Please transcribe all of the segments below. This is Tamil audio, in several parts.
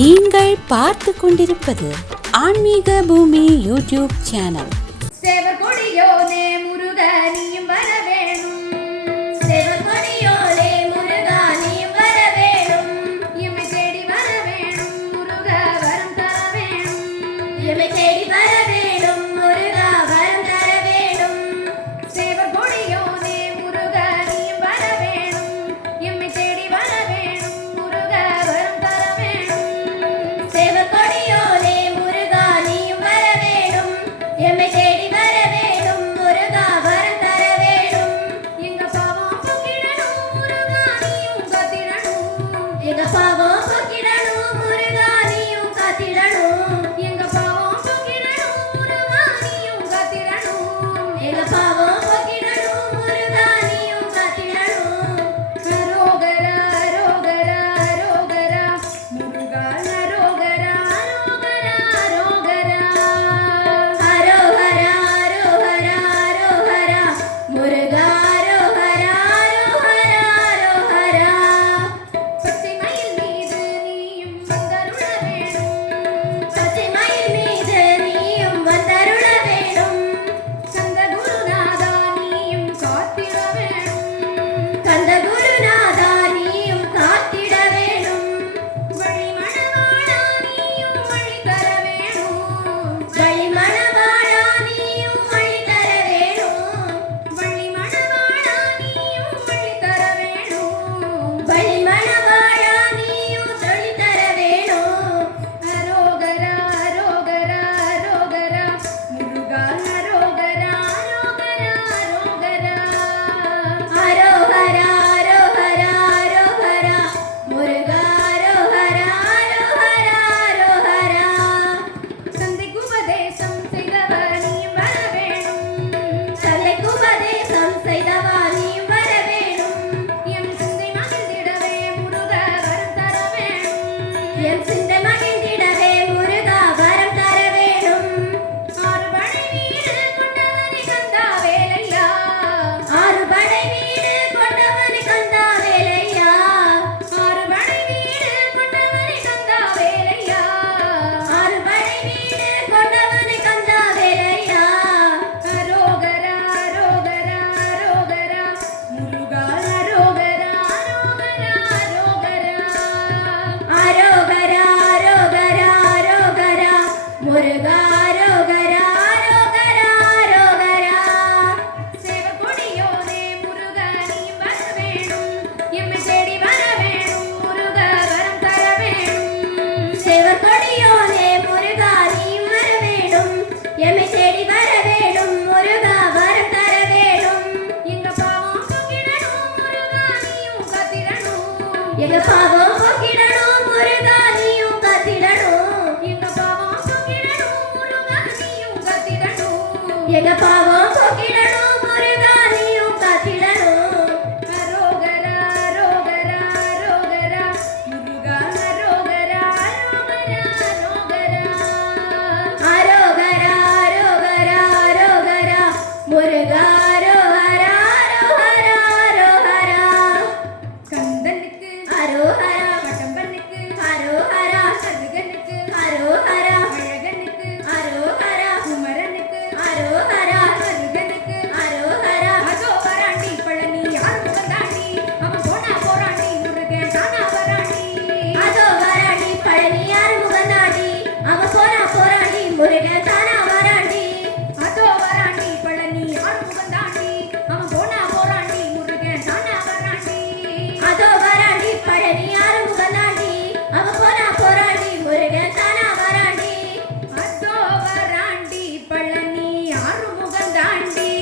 நீங்கள் பார்த்து கொண்டிருப்பது ஆன்மீக பூமி யூடியூப் சேனல். சேவகொடியோனே முருகா நீயும் வர வேணும், சேவகொடியோனே முருகா நீயும் வர வேணும், எம்மை தேடி வர வேணும் முருகா வரம் தர வேணும், எம்மை தேடி வர வேணும் முருகா வரம் தர வேணும். சேவகொடியோனே முருகா நீயும் வர வேணும், எம்மை தேடி வர வேணும் முருகா வரம் தர வேணும். சேவகொடியோனே முருகா நீயும் வர வேணும், எம்மை தேடி வர வேணும் முருகா வரம் தர வேணும். எங்க பாவம் போக்கிடணும் முருகா நீயும் காத்திடணும், எங்க பாவம் போக்கிடணும் முருகா நீயும் காத்திடணும், எங்க பாவம் போக்கிடணும் முருகா நீயும் காத்திடணும், எங்க பாவம் போக்கிடணும் முருகா நீயும் காத்திடணும். அரோகரா அரோகரா அரோகரா முருகா அரோகரா அரோகரா அரோகரா அரோகரா அரோகரா அரோகரா முருகா அரோகரா அரோகரா அரோகரா. பச்சை மயில் மீது நீயும் வந்தருள வேணும், பச்சை மயில் மீது நீயும் வந்தருள வேணும், கந்த குருநாதா நீயும் காத்திட வேணும், கந்த குருநாதா நீயும் காத்திட வேணும். வழி மணவாளா நீயும் வழி தர வேணும், வழி மணவாளா நீயும் வழி தர வேணும், வழி மணவாளா நீயும் வழி தர வேணும், வழி மணவாளா நீயும் வழி தர வேணும். அரோகரா அரோகரா அரோகரா முருகா அரோகரா அரோகரா அரோகரா அரோகரா அரோகரா அரோகரா முருகா அரோகரா அரோகரா அரோகரா. சந்தைக்கு உபதேசம் செய்தவர் நீயும் வர வேணும், சந்தைக்கு உபதேசம் செய்தவர் நீயும் வர வேணும், எம் சிந்தை மகிழ்ந்திடவே முருகா வரம் தர வேணும், எம் சிந்தை மகிழ்ந்திடவே முருகா வரம் தர வேணும். ஆறுபடை வீடு கொண்டவனே கந்தா வேலையா, ஆறுபடை வீடு கொண்டவனே கந்தா வேலையா, ஆறுபடை வீடு கொண்டவனே கந்தா வேலையா, ஆறுபடை வீடு கொண்டவனே கந்தா வேலையா. அரோகரா அரோகரா அரோகரா முருகா அரோகரா அரோகரா அரோகரா அரோகரா அரோகரா அரோகரா முருகா அரோகரா அரோகரா அரோகரா. சேவகொடியோனே முருகா நீயும் வர வேணும், எம்மை தேடி வர வேணும் முருகா வரம் தர வேணும். சேவகொடியோனே முருகா நீயும் வர வேணும், எம்மை தேடி வர வேணும் முருகா வரம் தர வேணும். எங்க பாவம் போக்கிடணும் முருகா நீயும் காத்திடணும், எங்க பாவம் போக்கிடணும் முருகா நீயும் காத்திடணும், எங்க பாவம் போக்கிடணும் முருகா நீயும் காத்திடணும், எங்க பாவம் போக்கிடணும் முருகா நீயும் காத்திடணும். அரோகரா அரோகரா அரோகரா முருகா அரோகரா அரோகரா அரோகரா அரோகரா அரோகரா முருகா அரோகரா அரோகரா அரோகரா. கந்தனுக்கு அரோகரா, கடம்பனுக்கு அரோகரா, சதுகனுக்கு அரோகரா, அழகனுக்கு அரோகரா, குமரனுக்கு அரோகரா, மருகனுக்கு அரோகரா. அதோ வராண்டி பழனி ஆறுமுகம் தாண்டி, அவன் போனா போராண்டி முருகன் தானா வராண்டி, அதோ வராண்டி பழனி ஆறுமுகம் தாண்டி, அவன் போனா போராண்டி முருகன் தானா வராண்டி, அதோ வராண்டி பழனி ஆறுமுகம் தாண்டி, அவன் போனா போராண்டி முருகன் தானா வராண்டி, அதோ வராண்டி பழனி ஆறுமுகம் தாண்டி, அவன் போனா போராண்டி முருகன் தானா வராண்டி, அதோ வராண்டி பழனி ஆறுமுகம் தாண்டி,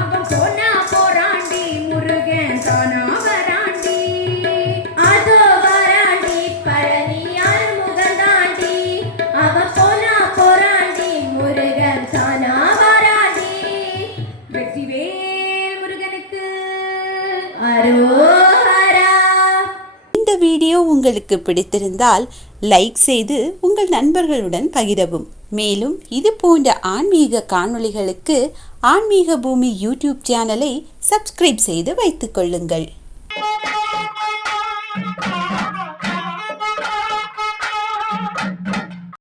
அவன் போனா போராண்டி முருகன் தானா வராண்டி, அதோ வராண்டி பழனி ஆறுமுகம் தாண்டி, அவன் போனா போராண்டி முருகன் தானா வராண்டி. வெற்றிவேல் முருகனுக்கு அரோகரா. இந்த வீடியோ உங்களுக்கு பிடித்திருந்தால் லைக் செய்து உங்கள் நண்பர்களுடன் பகிரவும். மேலும் இது போன்ற ஆன்மீக காணொளிகளுக்கு ஆன்மீக பூமி யூடியூப் சேனலை சப்ஸ்கிரைப் செய்து வைத்துக் கொள்ளுங்கள்.